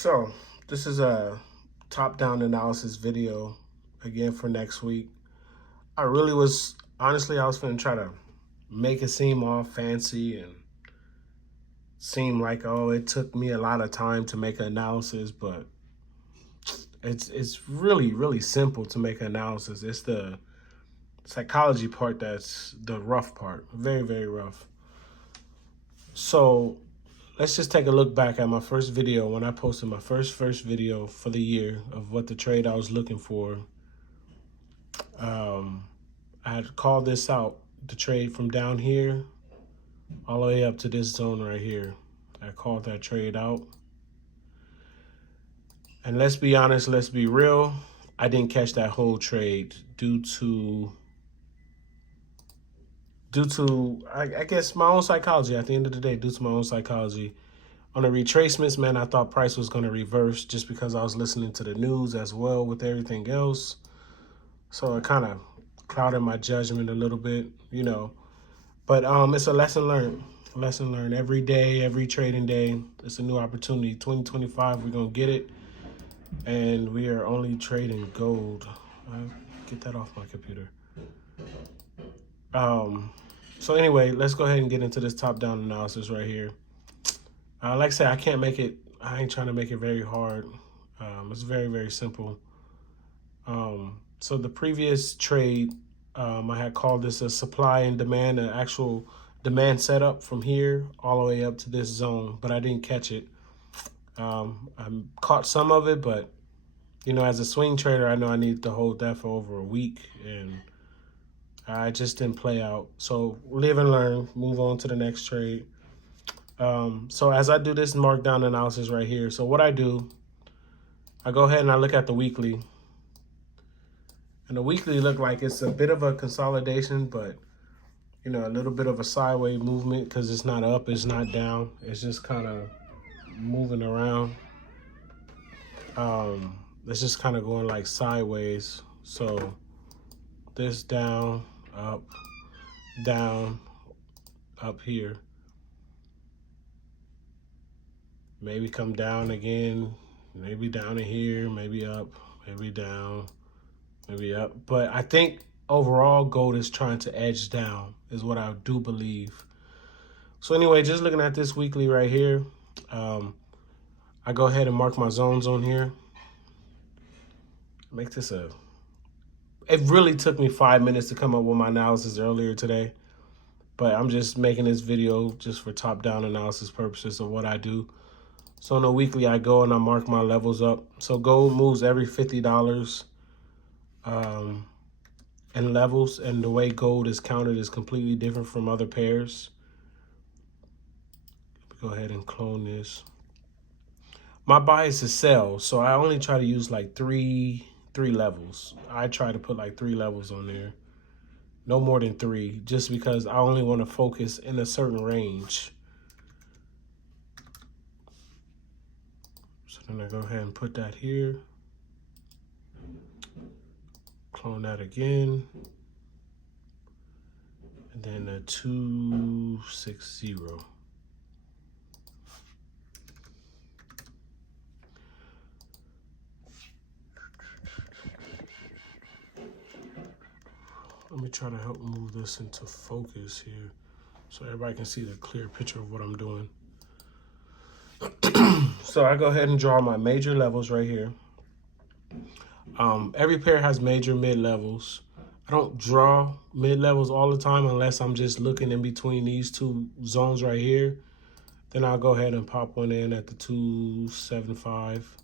So this is a top-down analysis video again for next week. I was gonna try to make it seem all fancy and seem like, oh, it took me a lot of time to make an analysis, but it's really simple to make an analysis. It's the psychology part that's the rough part, very rough. So let's just take a look back at my first video when I posted my first video for the year of what the trade I was looking for. I had called this out, the trade from down here all the way up to this zone right here. I called that trade out. And let's be honest, let's be real. I didn't catch that whole trade due to I guess my own psychology. At the end of the day, due to my own psychology. On the retracements, man, I thought price was going to reverse just because I was listening to the news as well with everything else. So it kind of clouded my judgment a little bit, you know. But it's a lesson learned. Lesson learned every day, every trading day. It's a new opportunity. 2025, we're going to get it. And we are only trading gold. Get that off my computer. So anyway, let's go ahead and get into this top-down analysis right here. Like I said, I ain't trying to make it very hard. It's very simple. So the previous trade, I had called this a supply and demand, an actual demand setup from here all the way up to this zone, but I didn't catch it. I caught some of it, but you know, as a swing trader, I know I need to hold that for over a week, and I just didn't play out. So live and learn, move on to the next trade. So as I do this markdown analysis right here, so what I do, I go ahead and I look at the weekly. And the weekly look like it's a bit of a consolidation, but, you know, a little bit of a sideways movement because it's not up, it's not down. It's just kind of moving around. It's just kind of going like sideways. So this down, up here. Maybe come down again, maybe down in here, maybe up, maybe down, maybe up. But I think overall gold is trying to edge down is what I do believe. So anyway, just looking at this weekly right here, I go ahead and mark my zones on here. Make this it really took me 5 minutes to come up with my analysis earlier today, but I'm just making this video just for top-down analysis purposes of what I do. So on the weekly, I go and I mark my levels up. So gold moves every $50 in levels, and the way gold is counted is completely different from other pairs. Go ahead and clone this. My bias is sell, so I only try to use like three levels. I try to put like 3 levels on there. No more than 3, just because I only want to focus in a certain range. So then I go ahead and put that here. Clone that again. And then a 260. Let me try to help move this into focus here so everybody can see the clear picture of what I'm doing. So I go ahead and draw my major levels right here. Every pair has major mid levels. I don't draw mid levels all the time unless I'm just looking in between these 2 zones right here. Then I'll go ahead and pop one in at the 275.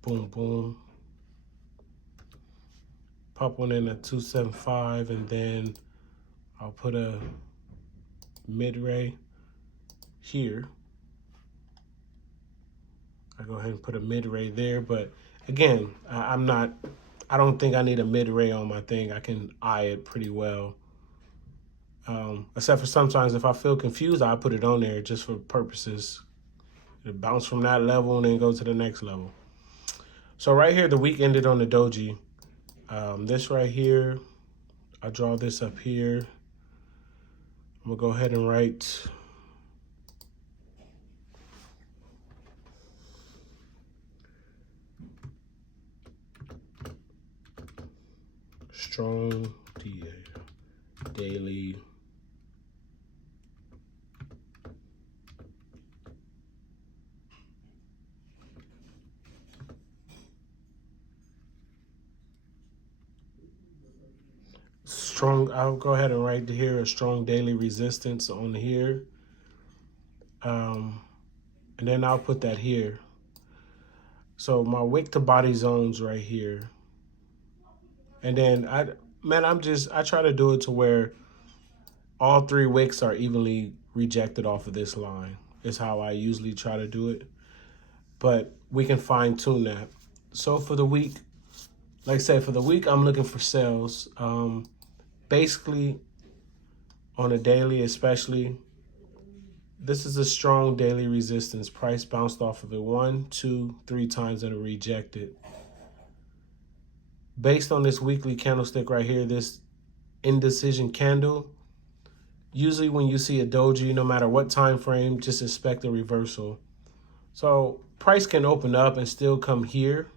Boom. Pop one in at 275, and then I'll put a mid ray here. I go ahead and put a mid ray there, but again, I don't think I need a mid ray on my thing. I can eye it pretty well. Except for sometimes if I feel confused, I put it on there just for purposes. It bounce from that level and then go to the next level. So right here, the week ended on the doji. This right here, I draw this up here. I'm gonna go ahead and write strong daily strong. I'll go ahead and write here a strong daily resistance on here. And then I'll put that here. So my wick to body zones right here. And then I try to do it to where all three wicks are evenly rejected off of this line. Is how I usually try to do it. But we can fine tune that. So for the week, like I said, for the week, I'm looking for sales. Basically, on a daily especially, this is a strong daily resistance. Price bounced off of it 1, 2, 3 times and it rejected. Based on this weekly candlestick right here, this indecision candle, usually when you see a doji, no matter what time frame, just expect a reversal. So price can open up and still come here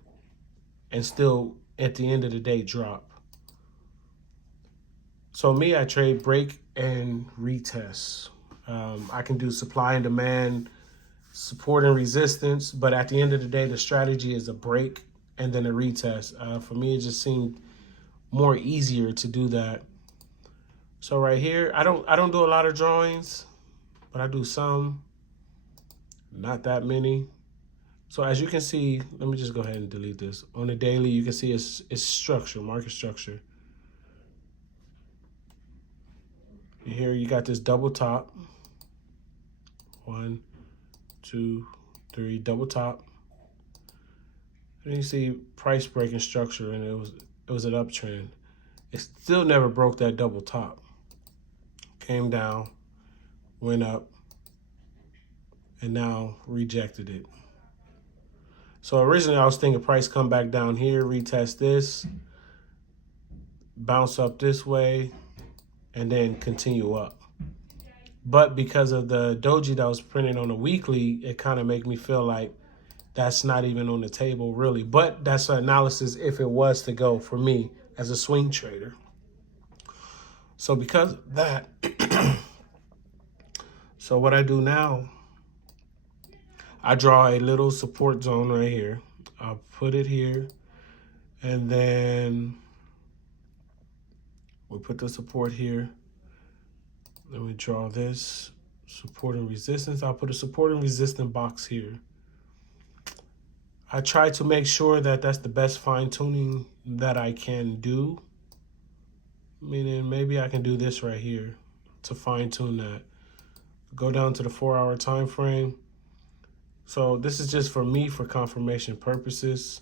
and still at the end of the day drop. So me, I trade break and retest. I can do supply and demand, support and resistance, but at the end of the day, the strategy is a break and then a retest. For me, it just seemed more easier to do that. So right here, I don't do a lot of drawings, but I do some, not that many. So as you can see, let me just go ahead and delete this. On the daily, you can see it's structure, market structure. Here you got this double top. 1, 2, 3, double top. And you see price breaking structure, and it was an uptrend. It still never broke that double top. Came down, went up, and now rejected it. So originally I was thinking price come back down here, retest this, bounce up this way, and then continue up. But because of the doji that was printed on the weekly, it kind of made me feel like that's not even on the table really. But that's an analysis if it was to go for me as a swing trader. So because of that, so what I do now, I draw a little support zone right here. I'll put it here, and then we'll put the support here. Then we draw this support and resistance. I'll put a support and resistance box here. I try to make sure that that's the best fine tuning that I can do. Meaning maybe I can do this right here to fine tune that. Go down to the 4-hour time frame. So this is just for me for confirmation purposes.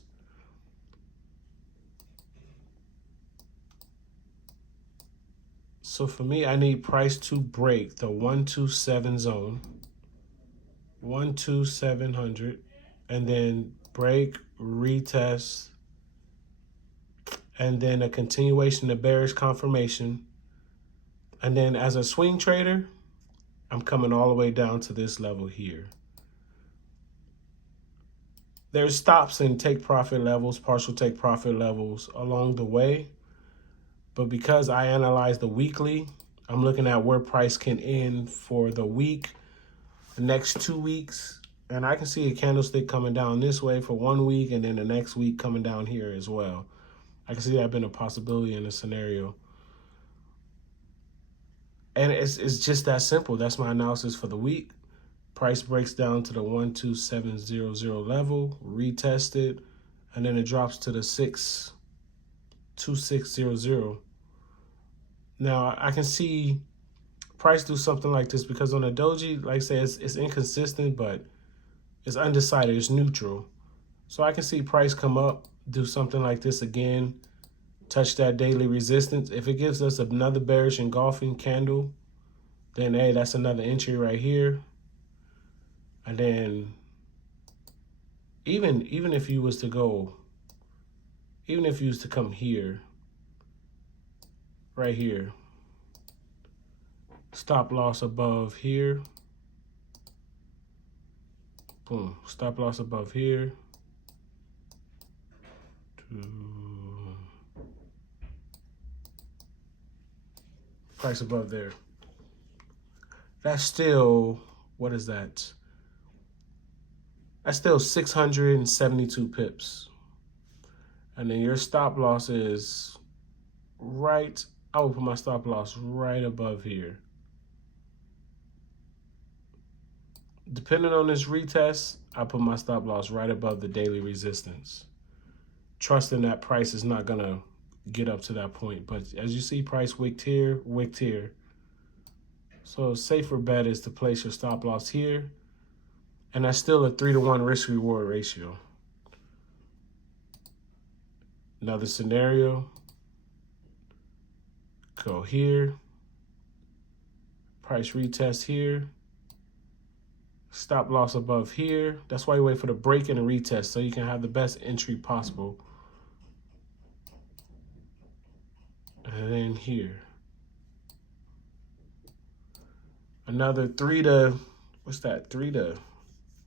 So for me, I need price to break the 127 zone, 12700, and then break, retest, and then a continuation of bearish confirmation. And then as a swing trader, I'm coming all the way down to this level here. There's stops and take profit levels, partial take profit levels along the way. But because I analyze the weekly, I'm looking at where price can end for the week, the next 2 weeks. And I can see a candlestick coming down this way for 1 week and then the next week coming down here as well. I can see that being a possibility in a scenario. And it's just that simple. That's my analysis for the week. Price breaks down to the 12700 level, retest it, and then it drops to the 62600. Now I can see price do something like this because on a doji, like I say, it's inconsistent, but it's undecided, it's neutral. So I can see price come up, do something like this again, touch that daily resistance. If it gives us another bearish engulfing candle, then hey, that's another entry right here. And then even if you was to go, even if you was to come here, right here, stop loss above here, boom, stop loss above here, 2, price above there. That's still, what is that? That's still 672 pips. And then your stop loss is right, I will put my stop loss right above here. Depending on this retest, I put my stop loss right above the daily resistance, trusting that price is not going to get up to that point. But as you see, price wicked here, wicked here. So a safer bet is to place your stop loss here. And that's still a 3-to-1 risk-reward ratio. Another scenario, go here, price retest here, stop loss above here. That's why you wait for the break and the retest, so you can have the best entry possible. And then here, another 3-to, what's that, 3-to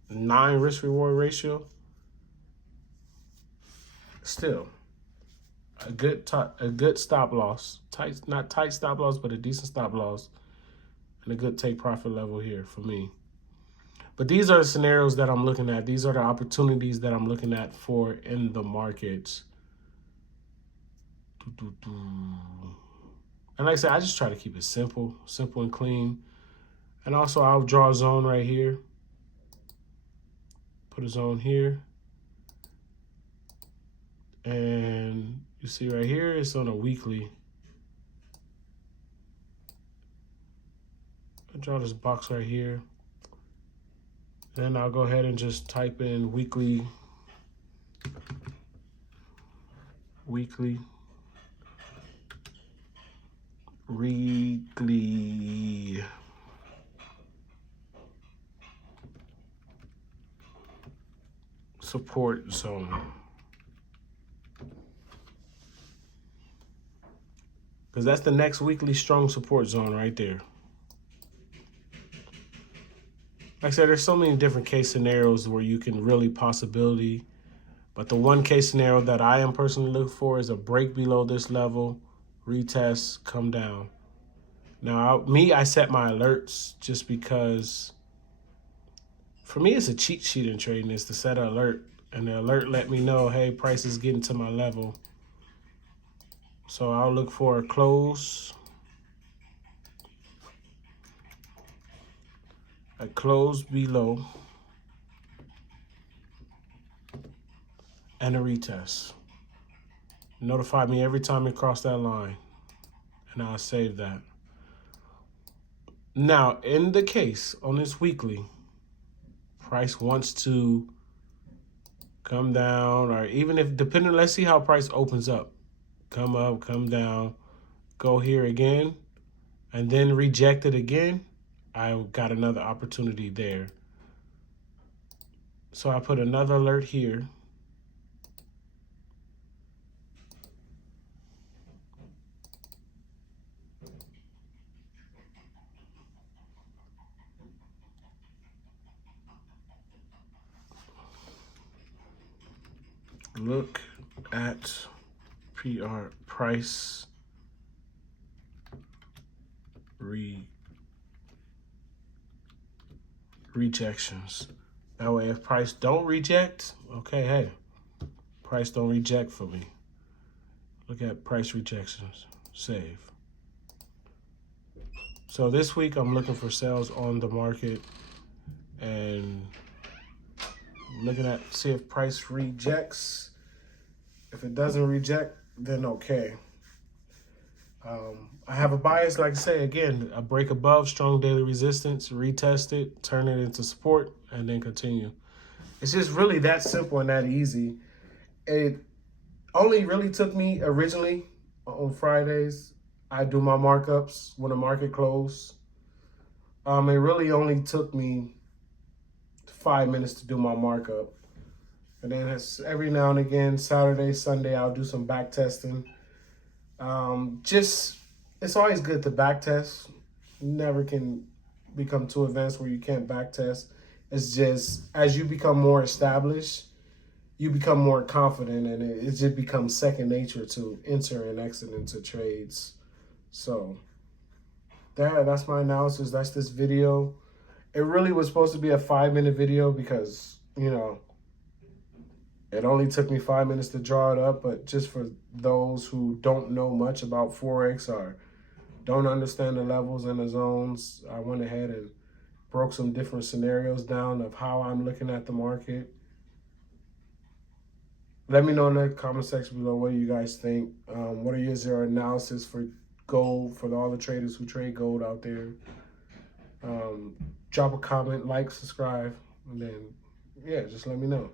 9 risk reward ratio. Still a good stop loss, not tight stop loss, but a decent stop loss, and a good take profit level here for me. But these are the scenarios that I'm looking at. These are the opportunities that I'm looking at for in the markets. And like I said, I just try to keep it simple and clean. And also I'll draw a zone right here. Put a zone here. And you see right here, it's on a weekly. I draw this box right here. Then I'll go ahead and just type in weekly support zone. Because that's the next weekly strong support zone right there. Like I said, there's so many different case scenarios where you can really possibility. But the one case scenario that I am personally looking for is a break below this level, retest, come down. Now, I set my alerts just because for me, it's a cheat sheet in trading is to set an alert. And the alert let me know, hey, price is getting to my level. So I'll look for a close. A close below. And a retest. Notify me every time it crosses that line. And I'll save that. Now, in the case on this weekly, price wants to come down, or even if depending, let's see how price opens up. Come up, come down, go here again, and then reject it again. I got another opportunity there. So I put another alert here. Look at PR price rejections. That way, if price don't reject, okay, hey, price don't reject for me. Look at price rejections, save. So this week I'm looking for sales on the market and looking at see if price rejects. If it doesn't reject, then okay. I have a bias, like I say, again, a break above strong daily resistance, retest it, turn it into support, and then continue. It's just really that simple and that easy. It only really took me originally on Fridays. I do my markups when the market closed. It really only took me 5 minutes to do my markup. And then it's every now and again, Saturday, Sunday, I'll do some back testing. It's always good to back test. You never can become too advanced where you can't back test. It's just, as you become more established, you become more confident, and it just becomes second nature to enter and exit into trades. So that's my analysis. That's this video. It really was supposed to be a 5-minute video because, you know, it only took me 5 minutes to draw it up. But just for those who don't know much about Forex or don't understand the levels and the zones, I went ahead and broke some different scenarios down of how I'm looking at the market. Let me know in the comment section below what you guys think. What is your analysis for gold, for all the traders who trade gold out there? Drop a comment, like, subscribe, and then, yeah, just let me know.